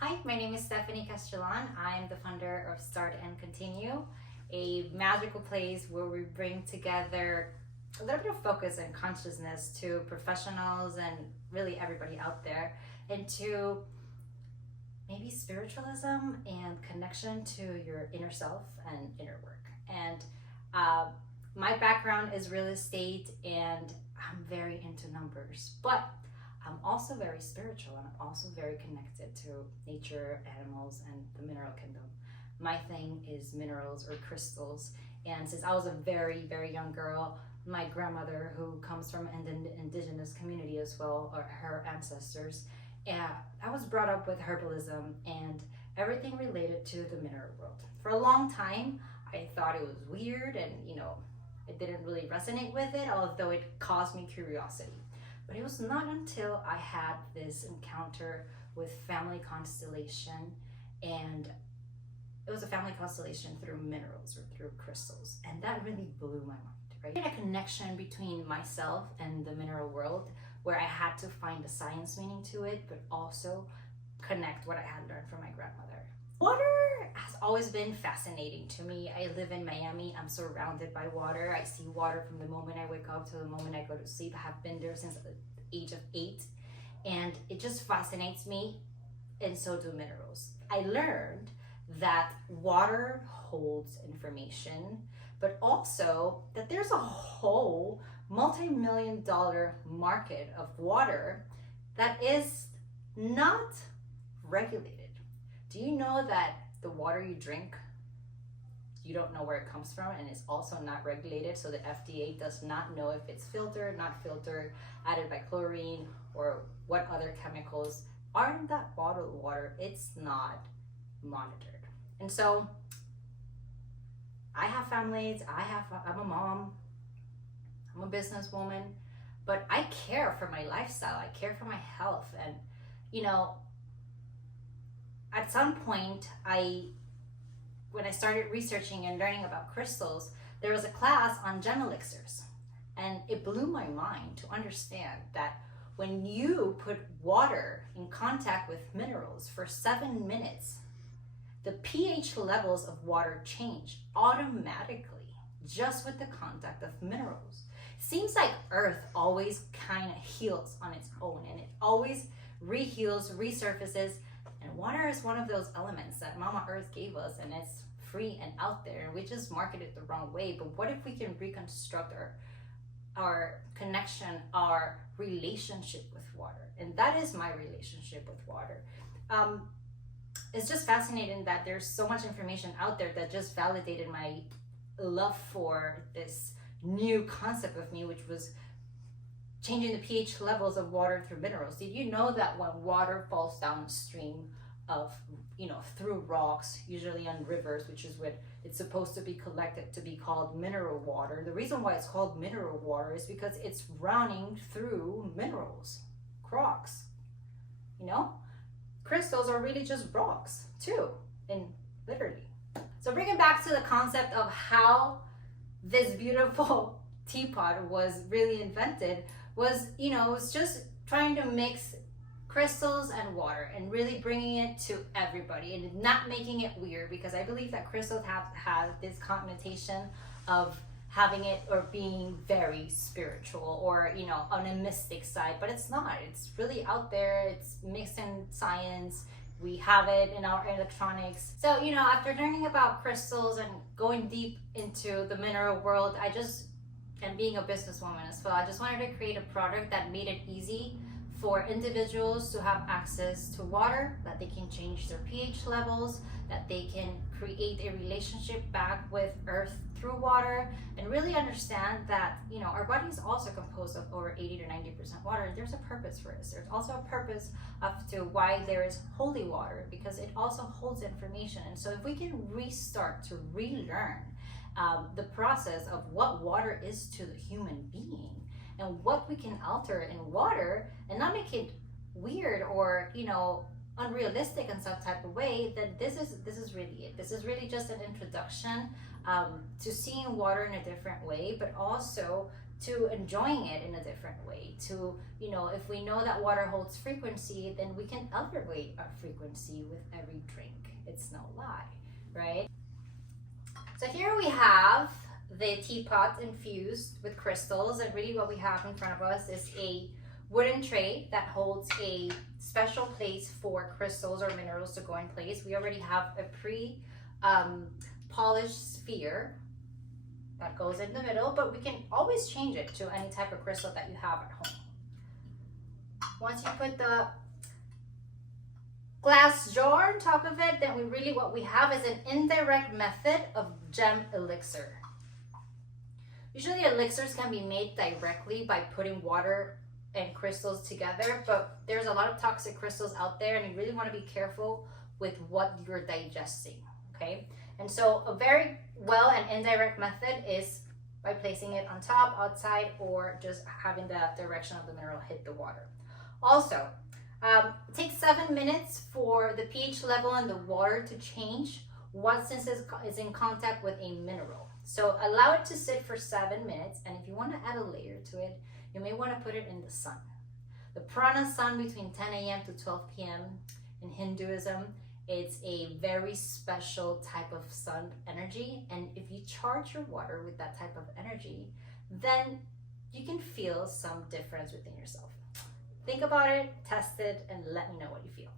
Hi, my name is Stephanie Castellan. I'm the founder of Start and Continue, a magical place where we bring together a little bit of focus and consciousness to professionals and really everybody out there into maybe spiritualism and connection to your inner self and inner work. And my background is real estate and I'm very into numbers, but I'm also very spiritual and I'm also very connected to nature, animals, and the mineral kingdom. My thing is minerals or crystals. And since I was a very, very young girl, my grandmother, who comes from an indigenous community as well, or her ancestors, I was brought up with herbalism and everything related to the mineral world. For a long time, I thought it was weird and, it didn't really resonate with it, although it caused me curiosity. But it was not until I had this encounter with family constellation, and it was a family constellation through minerals or through crystals, and that really blew my mind, right? I had a connection between myself and the mineral world where I had to find a science meaning to it, but also connect what I had learned from my grandmother. Water has always been fascinating to me. I live in Miami. I'm surrounded by water. I see water from the moment I wake up to the moment I go to sleep. I have been there since the age of 8, and it just fascinates me, and so do minerals. I learned that water holds information, but also that there's a whole multi-million-dollar market of water that is not regulated. Do you know that the water you drink, you don't know where it comes from, and it's also not regulated? So the FDA does not know if it's filtered, not filtered, added by chlorine, or what other chemicals are in that bottled water. It's not monitored. And so I have families, I'm a mom, I'm a businesswoman, but I care for my lifestyle, I care for my health. And at some point, when I started researching and learning about crystals, there was a class on gem elixirs, and it blew my mind to understand that when you put water in contact with minerals for 7 minutes, the pH levels of water change automatically just with the contact of minerals. Seems like Earth always kind of heals on its own, and it always reheals, resurfaces. And water is one of those elements that Mama Earth gave us, and it's free and out there, and we just market it the wrong way. But what if we can reconstruct our connection, our relationship with water? And that is my relationship with water. It's just fascinating that there's so much information out there that just validated my love for this new concept of me, which was changing the pH levels of water through minerals. Did you know that when water falls downstream of, through rocks, usually on rivers, which is what it's supposed to be collected to be called mineral water, the reason why it's called mineral water is because it's running through minerals, rocks. Crystals are really just rocks too, and literally. So bringing back to the concept of how this beautiful teapot was really invented was, it was just trying to mix crystals and water and really bringing it to everybody and not making it weird, because I believe that crystals have this connotation of having it or being very spiritual or, on a mystic side, but it's not. It's really out there. It's mixed in science. We have it in our electronics. So, after learning about crystals and going deep into the mineral world, and being a businesswoman as well, I just wanted to create a product that made it easy for individuals to have access to water, that they can change their pH levels, that they can create a relationship back with Earth through water, and really understand that, our body is also composed of over 80 to 90% water. There's a purpose for this. There's also a purpose to why there is holy water, because it also holds information. And so if we can restart to relearn the process of what water is to the human being and what we can alter in water and not make it weird or unrealistic in some type of way, then this is really it. This is really just an introduction to seeing water in a different way, but also to enjoying it in a different way. To, you know, if we know that water holds frequency, then we can elevate our frequency with every drink. It's no lie, right? So here we have the teapot infused with crystals, and really what we have in front of us is a wooden tray that holds a special place for crystals or minerals to go in place. We already have a polished sphere that goes in the middle, but we can always change it to any type of crystal that you have at home. Once you put the glass jar on top of it, then what we have is an indirect method of gem elixir. Usually elixirs can be made directly by putting water and crystals together, but there's a lot of toxic crystals out there, and you really want to be careful with what you're digesting, okay? And so a very well and indirect method is by placing it on top, outside, or just having the direction of the mineral hit the water. Also, it takes 7 minutes for the pH level in the water to change once it is in contact with a mineral. So allow it to sit for 7 minutes, and if you want to add a layer to it, you may want to put it in the sun. The prana sun between 10 a.m. to 12 p.m. in Hinduism, it's a very special type of sun energy, and if you charge your water with that type of energy, then you can feel some difference within yourself. Think about it, test it, and let me know what you feel.